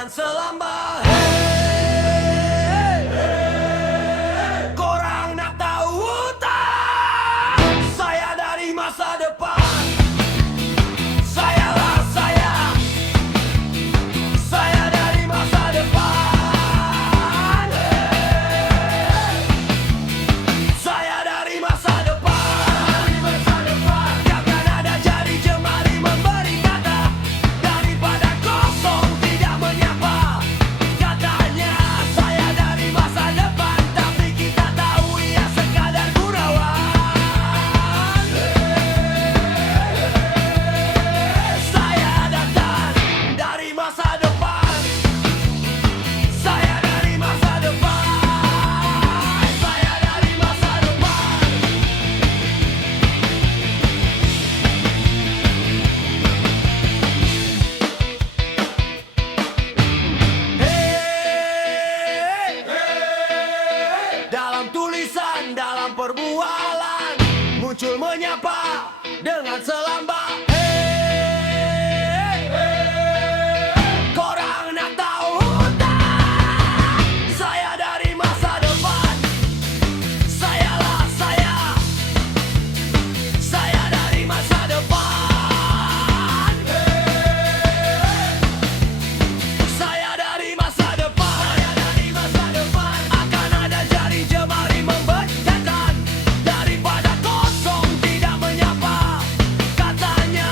dengan selamba. Hey, korang nak tahu tak? Saya dari masa depan. Sayalah saya. Saya dari masa depan. Hey, saya dari masa depan. Takkan ada jari jemari memberi kata daripada kosong tidak menyapa. Katanya saya dari masa depan, tapi kita tahu ia sekadar gurauan. Saya datang dari masa depan. Saya dari masa depan. Saya dari masa depan. Dalam tulisan, dalam perbualan muncul menyapa dengan selamba. Korang nak tahu tak? Saya dari masa depan. Sayalah saya. Saya dari masa depan. Saya dari masa depan. Akan ada jari jemari membedakan daripada kosong tidak menyapa. Katanya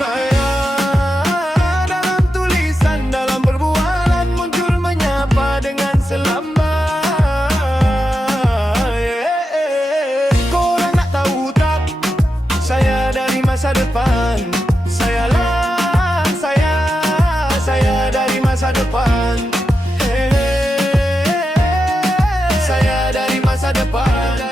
Saya dalam tulisan, dalam perbualan muncul menyapa dengan selambat. Korang nak tahu tak, saya dari masa depan. Saya dari masa depan. Saya dari masa depan.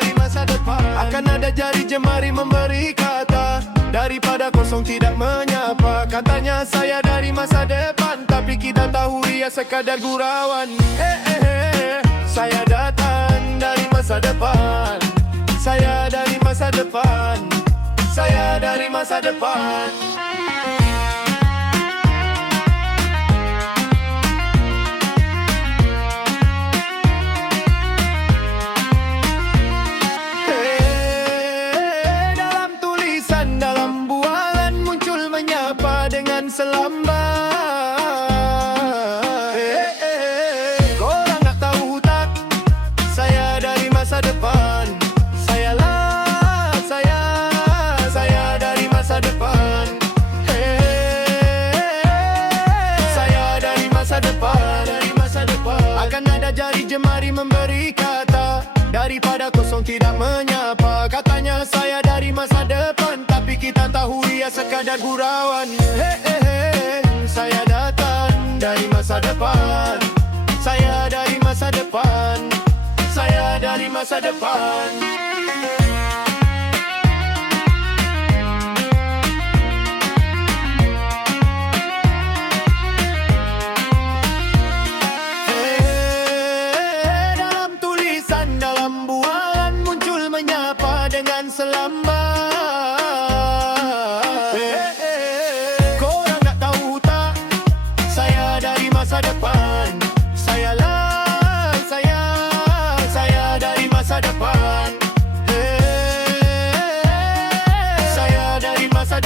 Akan ada jari jemari memberi kata, daripada kosong tidak menyapa. Katanya saya dari masa depan, tapi kita tahu ia sekadar gurauan. Saya datang dari masa depan. Saya dari masa depan. Saya dari masa depan. Selambat. Korang nak tahu tak, saya dari masa depan. Saya dari masa depan. Saya dari masa depan. Akan ada jari jemari memberi kata, daripada kosong tidak menyapa. Katanya saya dari masa depan, tapi kita tahu ia sekadar gurauan. Saya datang dari masa depan. Saya dari masa depan. Saya dari masa depan. Dalam tulisan, dalam bualan muncul menyapa dengan selambat. Masa depan. Saya dari masa depan. Saya dari masa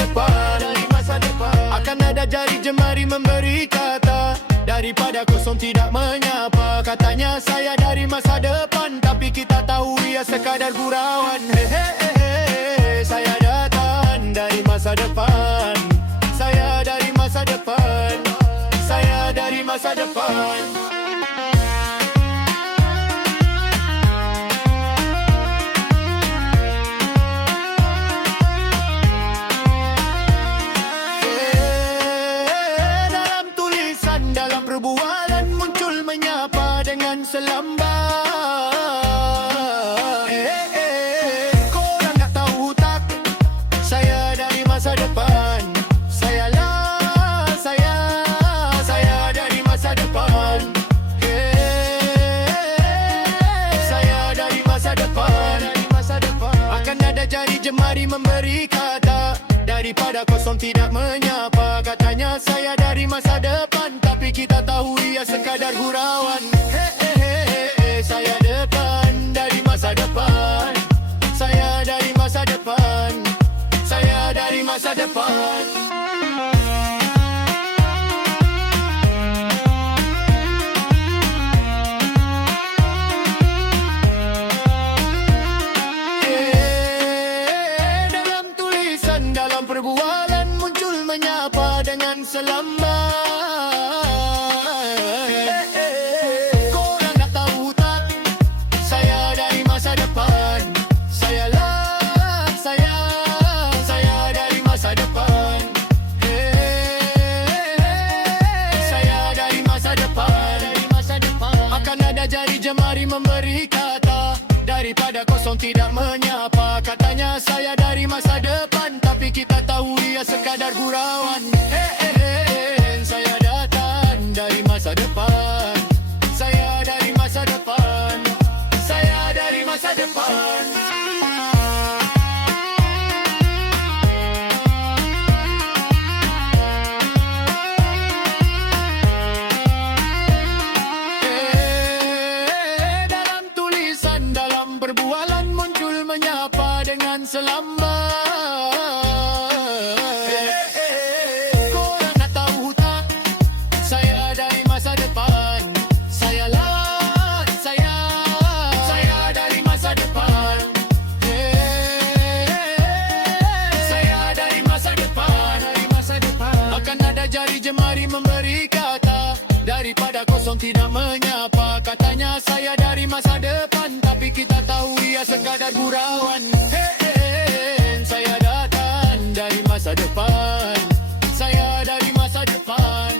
depan. Akan ada jari jemari memberi kata, daripada kosong tidak menyapa. Katanya saya dari masa depan, tapi kita tahu ia sekadar gurauan. Saya datang dari masa depan. Saya dari masa depan. Saya dari masa depan. Dalam tulisan, dalam perbualan muncul menyapa dengan selambat. Korang nak tahu tak, saya dari masa depan. Saya dari masa depan. Saya dari masa depan. Akan ada jari jemari memberi kata, daripada kosong tidak menyapa. Katanya saya dari masa depan, tapi kita tahu ia sekadar gurauan. Saya datang dari masa depan. Saya dari masa depan. Saya dari masa depan. Perbualan muncul menyapa dengan selambat. Korang nak tahu tak, saya dari masa depan. Saya dari masa depan. Saya dari masa depan. Akan ada jari jemari memberi kata, daripada kosong tidak menyapa. Katanya saya dari masa depan, tapi kita tahu ia sekadar gurauan. Saya datang dari masa depan. Saya dari masa depan. Saya dari masa depan. Dalam tulisan, dalam perbualan muncul menyapa dengan selambat. Korang nak tahu tak, saya dari masa depan. Saya dari masa depan. Saya dari masa depan. tidak menyapa. Katanya saya dari masa depan, tapi kita tahu ia sekadar gurauan. Saya datang dari masa depan. Saya dari masa depan.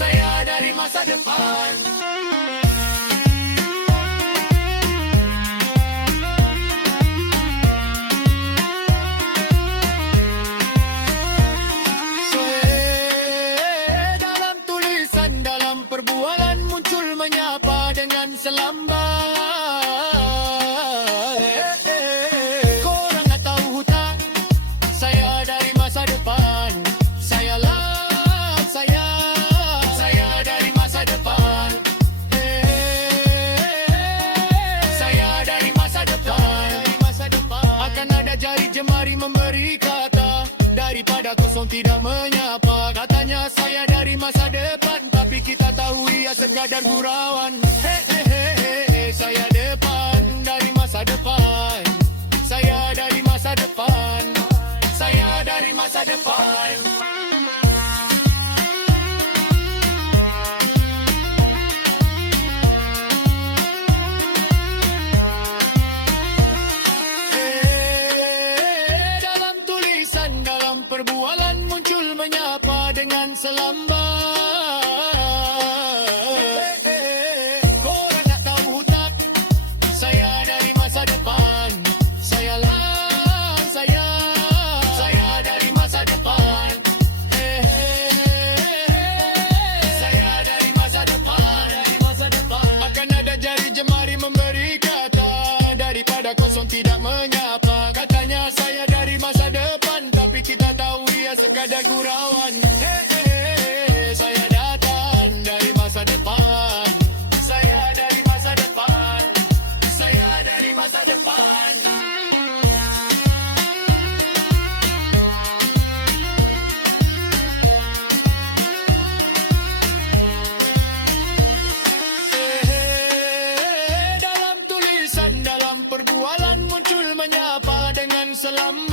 Saya dari masa depan. Dalam tulisan, dalam perbualan muncul menyapa dengan selambat. Korang nak tahu tak? Saya dari masa depan. Saya dari masa depan. Saya dari masa depan. Akan ada jari jemari memberi kata, daripada kosong tidak menyapa. Katanya saya dari masa depan, tapi kita tahu ia sekadar gurauan. Saya depan dari masa depan. Saya dari masa depan. Saya dari masa depan. Dalam tulisan, dalam perbualan muncul menyapa dengan selambat. Korang nak tahu tak? Saya dari masa depan. Saya dari masa depan. Saya dari masa depan. Akan ada jari jemari memberi kata, daripada kosong tidak menyapa. Katanya saya dari masa depan, tapi kita tahu ia sekadar gurauan. Saya datang dari masa depan. Saya dari masa depan. Saya dari masa depan. Dalam tulisan, dalam perbualan muncul menyapa dengan selambat.